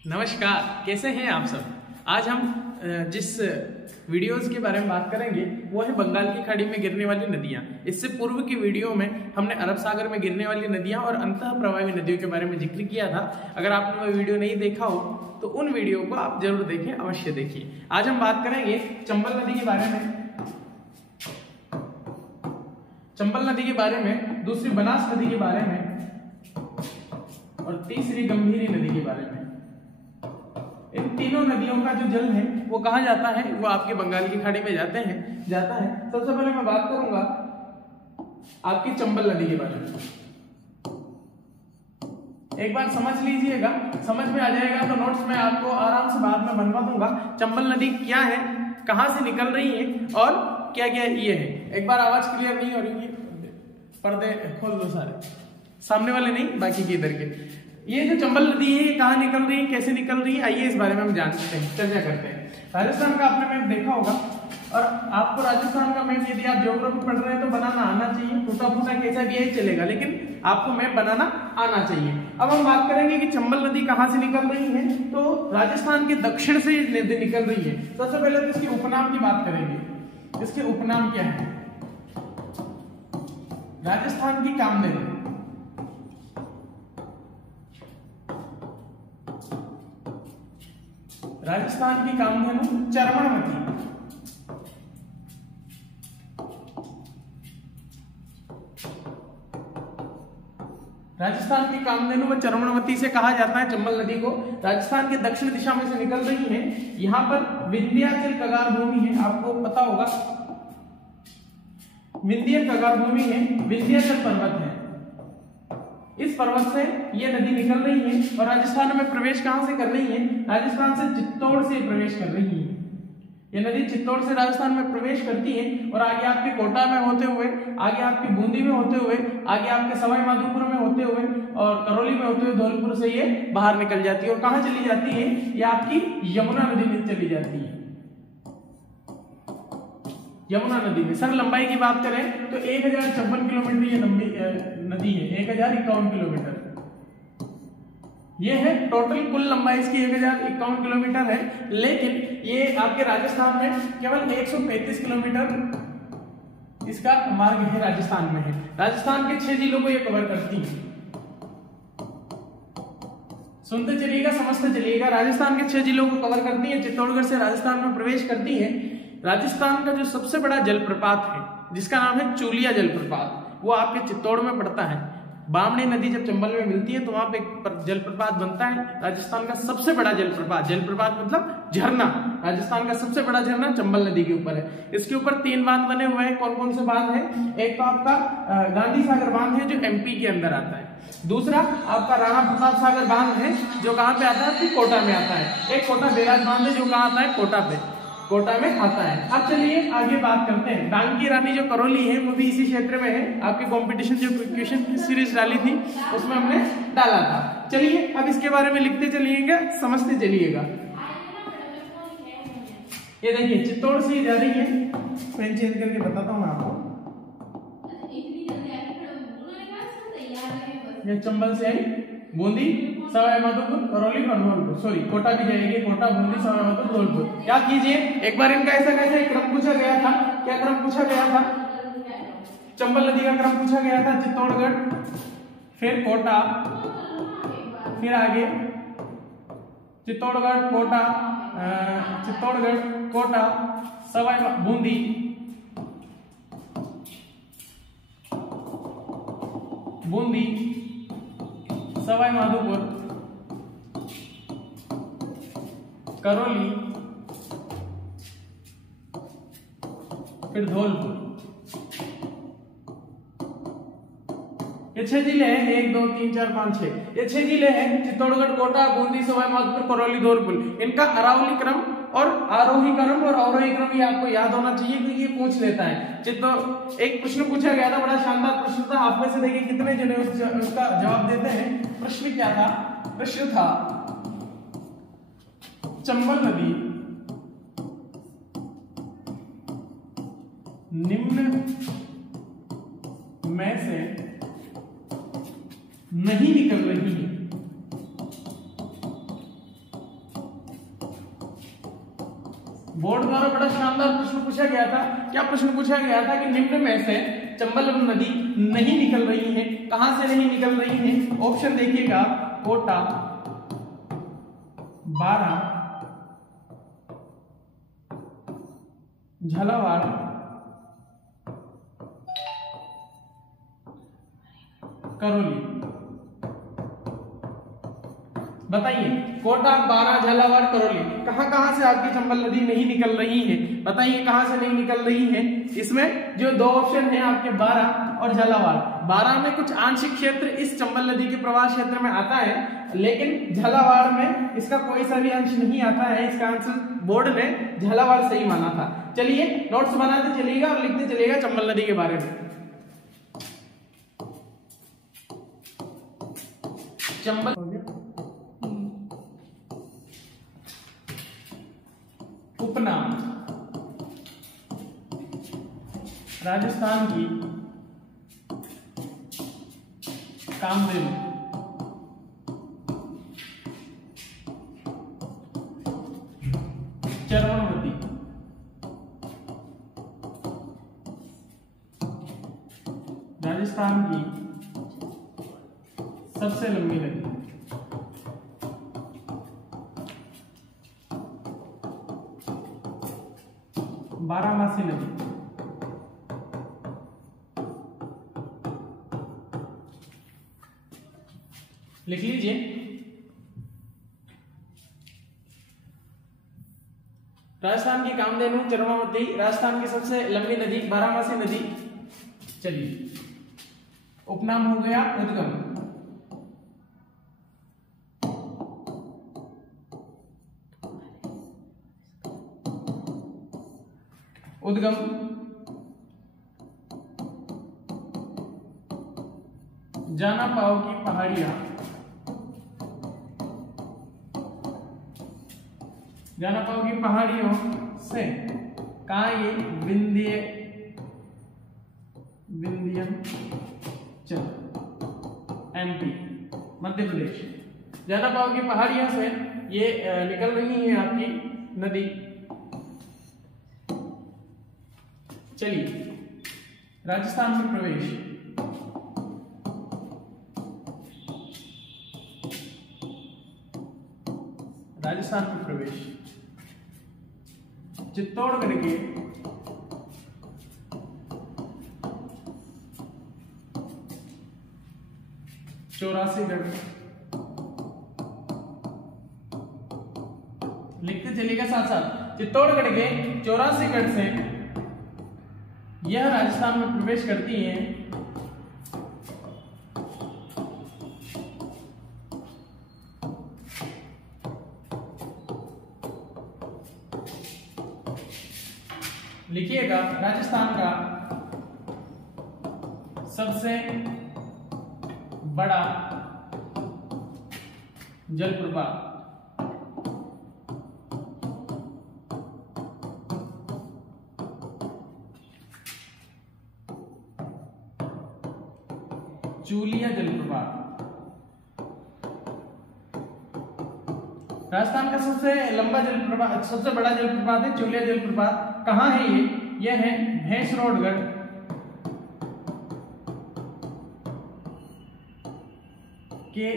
नमस्कार, कैसे हैं आप सब। आज हम जिस वीडियोस के बारे में बात करेंगे वो है बंगाल की खाड़ी में गिरने वाली नदियां। इससे पूर्व की वीडियो में हमने अरब सागर में गिरने वाली नदियां और अंतः प्रवाही नदियों के बारे में जिक्र किया था। अगर आपने वो वीडियो नहीं देखा हो तो उन वीडियो को आप जरूर देखें, अवश्य देखिए। आज हम बात करेंगे चंबल नदी के बारे में, चंबल नदी के बारे में, दूसरी बनास नदी के बारे में और तीसरी गंभीरी नदी के बारे में। इन तीनों नदियों का जो जल है वो कहाँ जाता है, वो आपके बंगाल की खाड़ी में जाता है। सबसे पहले मैं बात करूंगा आपकी चंबल नदी के बारे में। एक बार समझ लीजिएगा, समझ में आ जाएगा तो नोट्स में आपको आराम से बाद में बनवा दूंगा। चंबल नदी क्या है, कहां से निकल रही है और क्या क्या ये है। एक बार आवाज क्लियर नहीं हो रही है, पर्दे खोल दो सारे, सामने वाले नहीं, बाकी के इधर के। ये जो चंबल नदी है ये कहाँ निकल रही है, कैसे निकल रही है, आइए इस बारे में हम जानते हैं, चर्चा करते हैं। राजस्थान का आपने मैप देखा होगा और आपको राजस्थान का मैप यदि आप ज्योग्राफी पढ़ रहे हैं तो बनाना आना चाहिए। टूटा फूटा कैसा भी है चलेगा, लेकिन आपको मैप बनाना आना चाहिए। अब हम बात करेंगे कि चंबल नदी कहाँ से निकल रही है, तो राजस्थान के दक्षिण से नदी निकल रही है। सबसे पहले तो इसके उपनाम की बात करेंगे। इसके उपनाम क्या है? राजस्थान की कामधेनु, राजस्थान की कामधेनु चर्मणवती। राजस्थान की कामधेनु व चर्मणवती से कहा जाता है चंबल नदी को। राजस्थान के दक्षिण दिशा में से निकल रही है। यहां पर विंध्याचल कगार भूमि है, आपको पता होगा विंध्य कगार भूमि है, विंध्याचल पर्वत है। इस पर्वत से ये नदी निकल रही है और राजस्थान में प्रवेश कहां से कर रही है? राजस्थान से चित्तौड़ से प्रवेश कर रही है। ये नदी चित्तौड़ से राजस्थान में प्रवेश करती है और आगे आपके कोटा में होते हुए, आगे आपकी बूंदी में होते हुए, आगे आपके सवाई माधोपुर में होते हुए और करौली में होते हुए धौलपुर से ये बाहर निकल जाती है। और कहां चली जाती है? ये आपकी यमुना नदी में चली जाती है। यमुना नदी में सर लंबाई की बात करें तो 1056 किलोमीटर ये लंबी नदी है, 1051 किलोमीटर ये है टोटल कुल लंबाई इसकी 1051 किलोमीटर है। लेकिन ये आपके राजस्थान में केवल 135 किलोमीटर इसका मार्ग है, राजस्थान में है। राजस्थान के 6 जिलों को ये कवर करती है। सुनते चलिएगा, समझते चलिएगा। राजस्थान के 6 जिलों को कवर करती है, चित्तौड़गढ़ से राजस्थान में प्रवेश करती है। राजस्थान का जो सबसे बड़ा जलप्रपात है जिसका नाम है चूलिया जलप्रपात, वो आपके चित्तौड़ में पड़ता है। बामणी नदी जब चंबल में मिलती है तो वहां पे एक जलप्रपात बनता है। राजस्थान का सबसे बड़ा जलप्रपात, जलप्रपात मतलब झरना, राजस्थान का सबसे बड़ा झरना चंबल नदी के ऊपर है। इसके ऊपर 3 बांध बने हुए हैं। कौन कौन से बांध हैं? एक तो आपका गांधी सागर बांध है जो एमपी के अंदर आता है। दूसरा आपका राणा प्रताप सागर बांध है जो कहां पे आता है? कोटा में आता है। एक कोटा बैराज बांध है जो कहां आता है? कोटा में आता है। अब चलिए आगे बात करते हैं। डांग की रानी जो करौली है वो भी इसी क्षेत्र में है। आपके कंपटीशन जो क्वेश्चन की सीरीज डाली थी उसमें हमने डाला था। चलिए अब इसके बारे में लिखते चलिएगा, समझते चलिएगा। ये देखिए चित्तौड़ से जा रही है, पेन चेंज करके बताता हूँ मैं आपको। ये चंबल से आई, बूंदी, सवाई माधोपुर, करौली और धौलपुर, सॉरी कोटा भी जाएगी, कोटा, बूंदी, सवाई माधोपुर, धौलपुर। क्या कीजिए, एक बार इनका ऐसा कैसे क्रम पूछा गया था। क्या क्रम पूछा गया था? चंबल नदी का क्रम पूछा गया था। चित्तौड़गढ़, फिर कोटा, फिर आगे चित्तौड़गढ़, कोटा, चित्तौड़गढ़, कोटा, सवाई बूंदी, बूंदी, सवाई माधोपुर, करौली, फिर धौलपुर। ये 6 जिले हैं, 1 2 3 4 5 6, ये 6 जिले हैं। चित्तौड़गढ़, कोटा, बूंदी, सवाई माधोपुर, करौली, धौलपुर। इनका अरावली क्रम और आरोही क्रम और अवरोही क्रम ये आपको याद होना चाहिए क्योंकि ये पूछ लेता है। एक प्रश्न पूछा गया था, बड़ा शानदार प्रश्न था। आप में से देखिए कितने जने उसका जवाब देते हैं। प्रश्न क्या था? प्रश्न था चंबल नदी निम्न में से नहीं निकल रही है। बोर्ड द्वारा बड़ा शानदार प्रश्न पूछा गया था। क्या प्रश्न पूछा गया था कि निम्न में से चंबल नदी नहीं निकल रही है, कहां से नहीं निकल रही है? ऑप्शन देखिएगा, कोटा, बारा, झालावाड़, करौली। बताइए, कोटा, बारा, झालावाड़, करौली, कहां से आपकी चंबल नदी नहीं निकल रही है? बताइए कहां से नहीं निकल रही है? इसमें जो दो ऑप्शन है आपके, बारा और झालावाड़। बारा में कुछ आंशिक क्षेत्र इस चंबल नदी के प्रवाह क्षेत्र में आता है, लेकिन झालावाड़ में इसका कोई सा भी अंश नहीं आता है। इसका आंसर बोर्ड ने झालावाड़ सही माना था। चलिए नोट्स बनाते चलिएगा और लिखते चलिएगा चंबल नदी के बारे में। चंबल हो गया। उपनाम, राजस्थान की कामधेनु, चरवणवती, राजस्थान की सबसे लंबी नदी, बारामासी नदी, लिख लीजिए। राजस्थान की कामधेनु, चरवावती, राजस्थान की सबसे लंबी नदी बारामासी नदी। चलिए, उपनाम हो गया उद्गम, उद्गम, जाना पाओ की पहाड़ियां, जाना पाओ की पहाड़ियों से कहा ये विंध्याचल, एमपी, मध्य प्रदेश। जाना पाओ की पहाड़ियों से ये निकल रही है आपकी नदी। चलिए, राजस्थान में प्रवेश, राजस्थान में प्रवेश, चित्तौड़गढ़ के चौरासीगढ़, लिखते चलिएगा साथ साथ, चित्तौड़गढ़ के चौरासीगढ़ से यह राजस्थान में प्रवेश करती है। लिखिएगा, राजस्थान का सबसे बड़ा जलप्रपात, चूलिया जलप्रपात। राजस्थान का सबसे लंबा जलप्रपात, सबसे बड़ा जलप्रपात है चूलिया जलप्रपात। कहां है ये? यह है भैंसरोडगढ़ के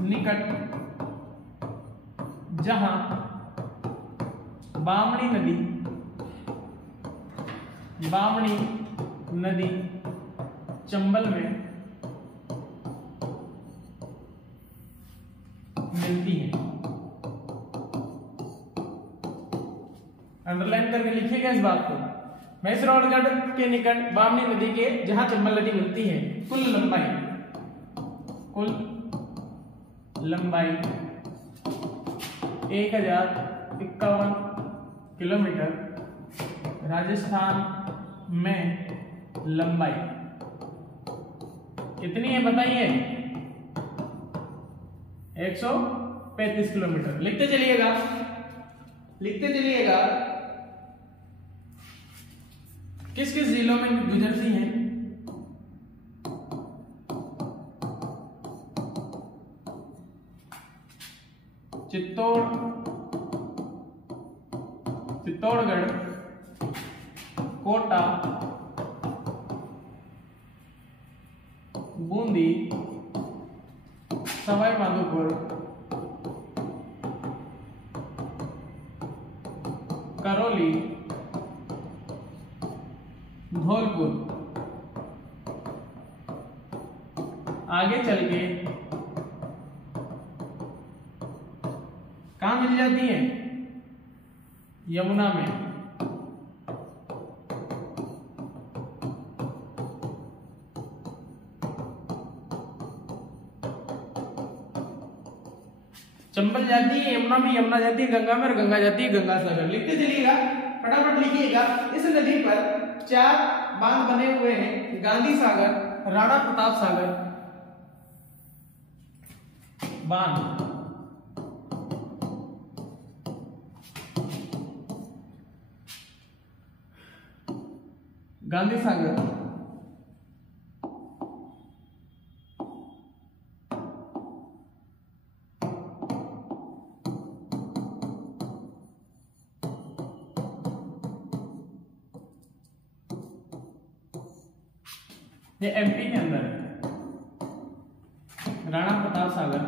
निकट, जहां बामणी नदी चंबल में मिलती है। अंडरलाइन करके लिखिएगा इस बात को। भैंसरोडगढ़ के निकट बामनी नदी के जहां चंबल नदी मिलती है। कुल लंबाई 1051 किलोमीटर। राजस्थान में लंबाई कितनी है बताइए? 135 किलोमीटर। लिखते चलिएगा, लिखते चलिएगा। किस किस जिलों में गुजरती है? चित्तौड़, चित्तौड़गढ़, कोटा, बूंदी, सवाई माधोपुर, करौली, धौलपुर। आगे चल के कहां मिल जाती है? यमुना में। चंबल जाती है यमुना में, यमुना जाती है गंगा में, और गंगा जाती है गंगा सागर। लिखते चलिएगा, फटाफट लिखिएगा। इस नदी पर 4 बांध बने हुए हैं, गांधी सागर, राणा प्रताप सागर बांध, गांधी सागर, ये एमपी के अंदर है। राणा प्रताप सागर,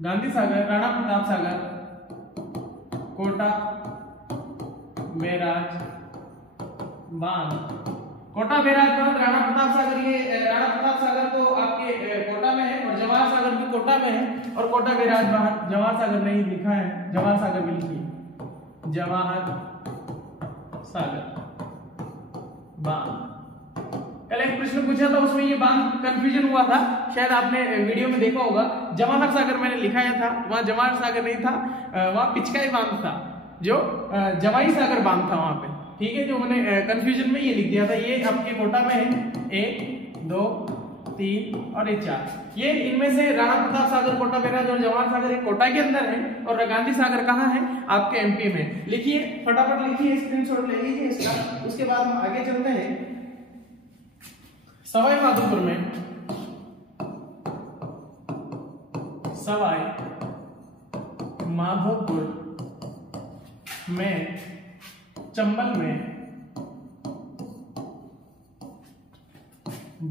गांधी सागर, राणा प्रताप सागर, कोटा बैराज बांध, कोटा बैराज बांध, राणा प्रताप सागर। ये राणा प्रताप सागर तो आपके कोटा में है, और जवाहर सागर भी कोटा में है, और कोटा बैराज बांध। जवाहर सागर नहीं लिखा है, जवाहर सागर भी लिखिए, जवाहर सागर बांध। कल एक प्रश्न पूछा था, उसमें ये बांध कंफ्यूजन हुआ था, शायद आपने वीडियो में देखा होगा। जवाहर सागर मैंने लिखाया था, वहां जवाहर सागर नहीं था, वहां पिचकाई बांध था, जो जवाई सागर बांध था वहां पे। ठीक है, जो मैंने कंफ्यूजन में ये लिख दिया था। ये आपके कोटा में है, 1 2 3 और 4। ये इनमें से राणा प्रताप सागर, कोटा बैराज और जवाहर सागर एक कोटा के अंदर है, और गांधी सागर कहाँ है? आपके एमपी में। लिखिए, फटाफट लिखिए, स्क्रीनशॉट ले लीजिए इसका। उसके बाद हम आगे चलते हैं। सवाई माधोपुर में, सवाई माधोपुर में, चंबल में,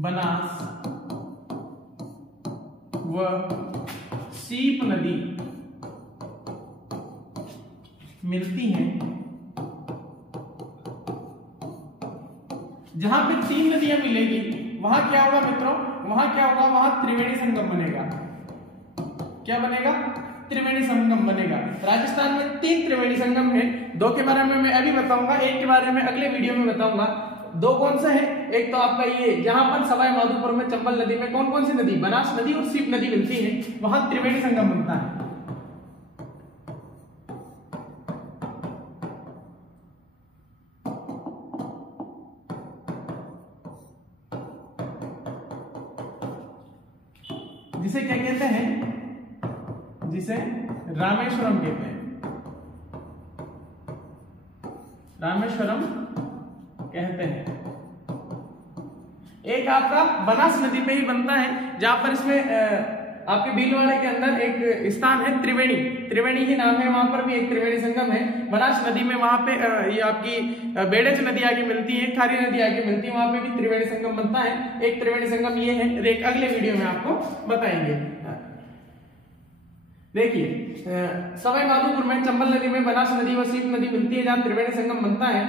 बनास व सीप नदी मिलती हैं। जहां पे 3 नदियां मिलेगी, वहां क्या होगा मित्रों? वहां क्या होगा? वहां त्रिवेणी संगम बनेगा। क्या बनेगा? त्रिवेणी संगम बनेगा। राजस्थान में 3 त्रिवेणी संगम है। 2 के बारे में मैं अभी बताऊंगा, 1 के बारे में अगले वीडियो में बताऊंगा। 2 कौन सा है? एक तो आपका ये, जहां पर सवाई माधोपुर में, चंबल नदी में कौन कौन सी नदी? बनास नदी और सीप नदी मिलती है, वहां त्रिवेणी संगम बनता है। जिसे क्या कहते हैं? जिसे रामेश्वरम कहते हैं। रामेश्वरम कहते हैं। एक आपका बनास नदी पे ही बनता है, जहां पर इसमें आपके भीलवाड़े के अंदर एक स्थान है त्रिवेणी, त्रिवेणी ही नाम है, वहां पर भी एक त्रिवेणी संगम है। बनास नदी में वहां पे ये आपकी बेड़ज नदी आगे मिलती है, खारी नदी आगे मिलती है, वहां पे भी त्रिवेणी संगम बनता है। एक त्रिवेणी संगम ये है, एक अगले वीडियो में आपको बताएंगे। देखिए, सवाई माधोपुर में, चंबल नदी में, बनास नदी व सीप नदी मिलती है, जहां त्रिवेणी संगम बनता है।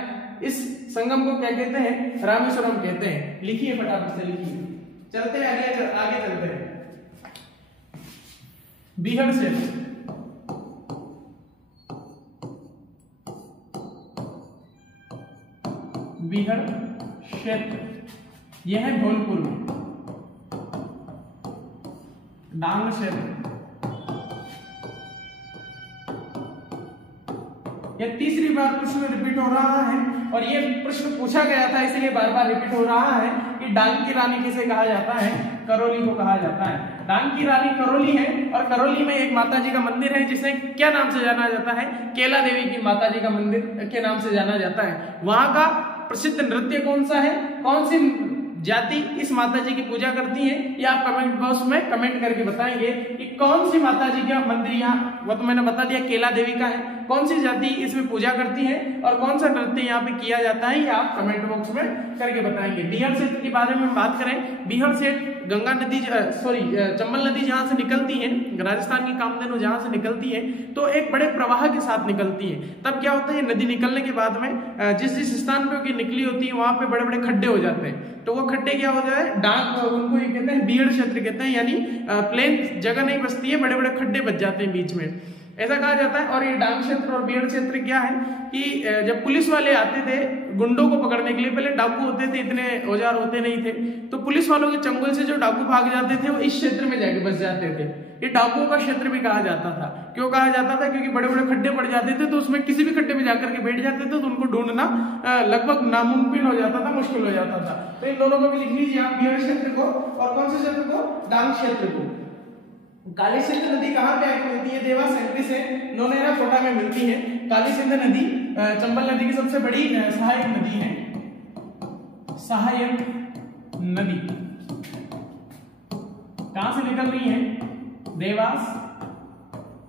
इस संगम को क्या कहते हैं? रामेश्वरम कहते हैं। लिखिए, फटाफट से लिखिए। चलते हैं आगे चलते हैं। बीहड़ क्षेत्र, बीहड़ क्षेत्र, यह है धौलपुर में। डांग क्षेत्र, यह तीसरी बार प्रश्न रिपीट हो रहा है, और ये प्रश्न पूछा गया था इसलिए बार बार रिपीट हो रहा है कि डांग की रानी किसे कहा जाता है? करौली को कहा जाता है। डांग की रानी करौली है, और करौली में एक माता जी का मंदिर है, जिसे क्या नाम से जाना जाता है? केला देवी की माता जी का मंदिर के नाम से जाना जाता है। वहां का प्रसिद्ध नृत्य कौन सा है? कौन सी जाति इस माता जी की पूजा करती है, ये आप कमेंट बॉक्स में कमेंट करके बताएंगे कि कौन सी माता जी का मंदिर यहाँ, वो तो मैंने बता दिया केला देवी का है, कौन सी जाति इसमें पूजा करती है और कौन सा नृत्य यहाँ पे किया जाता है, ये आप कमेंट बॉक्स में करके बताएंगे। बीहड़ क्षेत्र के बारे में बात करें, बीहड़ क्षेत्र गंगा नदी चंबल नदी जहाँ से निकलती है, राजस्थान की कामधेनु जहाँ से निकलती है, तो एक बड़े प्रवाह के साथ निकलती है। तब क्या होता है, नदी निकलने के बाद में जिस जिस स्थान पे निकली होती है वहां पे बड़े बड़े खड्डे हो जाते हैं, तो वो खड्डे क्या होता है, डांग, उनको ये कहते हैं बीहड़ क्षेत्र कहते हैं, यानी प्लेन जगह नहीं बचती है, बड़े बड़े खड्डे बच जाते हैं बीच में, ऐसा कहा जाता है। और ये डांग क्षेत्र और बीहड़ क्षेत्र क्या है कि जब पुलिस वाले आते थे गुंडों को पकड़ने के लिए, पहले डाकू होते थे, इतने औजार होते नहीं थे, तो पुलिस वालों के चंगुल से जो डाकू भाग जाते थे वो इस क्षेत्र में जाके बस जाते थे। ये डाकुओं का क्षेत्र भी कहा जाता था। क्यों कहा जाता था, क्योंकि बड़े बड़े खड्डे पड़ जाते थे, तो उसमें किसी भी खड्डे में जाकर के बैठ जाते थे, तो उनको ढूंढना लगभग नामुमकिन हो जाता था, मुश्किल हो जाता था। तो इन दोनों को भी लिख लीजिए आप, बीहड़ क्षेत्र को और कौन से क्षेत्र को, डांग क्षेत्र को। काली सिंध नदी कहाँ पे आके मिलती है, देवास एमपी से नौनेरा कोटा में मिलती है। काली सिंध नदी चंबल नदी की सबसे बड़ी सहायक नदी है, सहायक नदी कहां से निकल रही है, देवास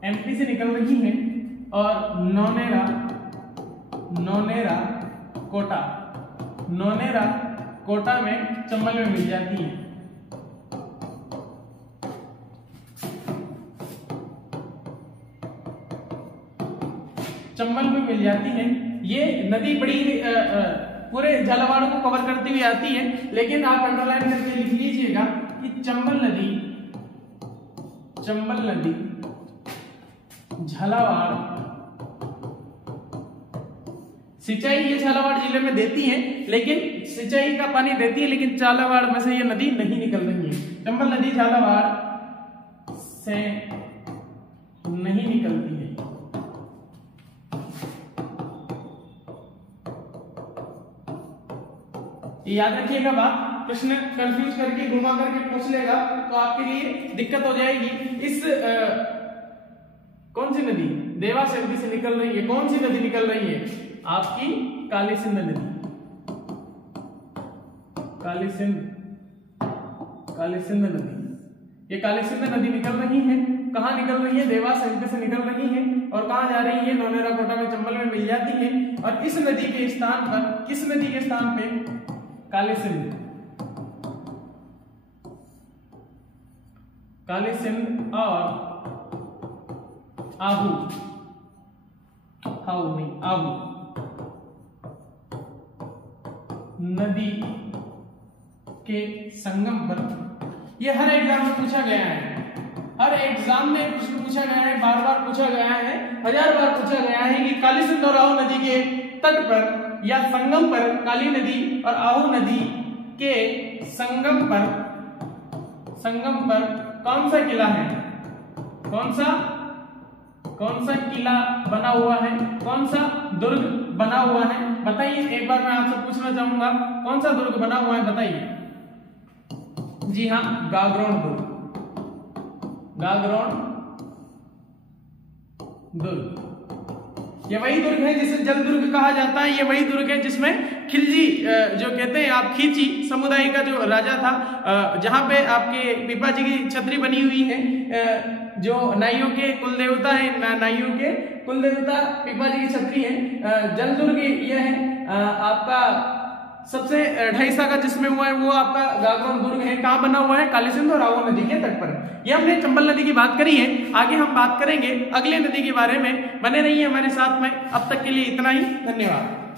एमपी से निकल रही है, और नौनेरा कोटा में चंबल में मिल जाती है। चंबल में मिल जाती है। ये नदी बड़ी पूरे झालावाड़ को कवर करती हुई आती है, लेकिन आप अंडरलाइन करके लिख लीजिएगा कि चंबल नदी झालावाड़ सिंचाई ये झालावाड़ जिले में देती है, लेकिन सिंचाई का पानी देती है, लेकिन झालावाड़ में से ये नदी नहीं निकल रही है। चंबल नदी झालावाड़ से नहीं निकलती है। याद रखिएगा बात, प्रश्न कंफ्यूज करके घुमा करके पूछ लेगा तो आपके लिए दिक्कत हो जाएगी। इस कौन सी नदी देवास एमपी से निकल रही है, कौन सी नदी निकल रही है, आपकी काली सिंध नदी। काली सिंध नदी, ये काली सिंध नदी निकल रही है। कहाँ निकल रही है, देवास एमपी से निकल रही है, और कहाँ जा रही है, नौनेरा कोटा में चंबल में मिल जाती है। और इस नदी के स्थान पर, किस नदी के स्थान पे, काली सिंध और आहू नदी के संगम पर, ये हर एग्जाम में पूछा गया है, हर एग्जाम में प्रश्न पूछा गया है, बार बार पूछा गया है, 1000 बार पूछा गया है कि काली सिंध और आहू नदी के तट पर या संगम पर, काली नदी और आहू नदी के संगम पर कौन सा किला है, कौन सा किला बना हुआ है, कौन सा दुर्ग बना हुआ है, बताइए। एक बार मैं आपसे पूछना चाहूंगा, कौन सा दुर्ग बना हुआ है, बताइए। जी हाँ, गागरोन दुर्ग। ये वही दुर्ग है जिसे जल दुर्ग कहा जाता है। ये वही दुर्ग है जिसमें खिलजी जो कहते हैं आप, खींची समुदाय का जो राजा था, जहां पे आपके पिपा जी की छतरी बनी हुई है, जो नाइयों के कुल देवता है, नाइयों के कुल देवता पिपा जी की छतरी है। जल दुर्ग ये है आपका सबसे 250 का जिसमें हुआ है, वो आपका गागरोन दुर्ग है। कहाँ बना हुआ है, काली सिंध और आहू नदी के तट पर। ये हमने चंबल नदी की बात करी है, आगे हम बात करेंगे अगले नदी के बारे में। बने रहिए हमारे साथ में, अब तक के लिए इतना ही, धन्यवाद।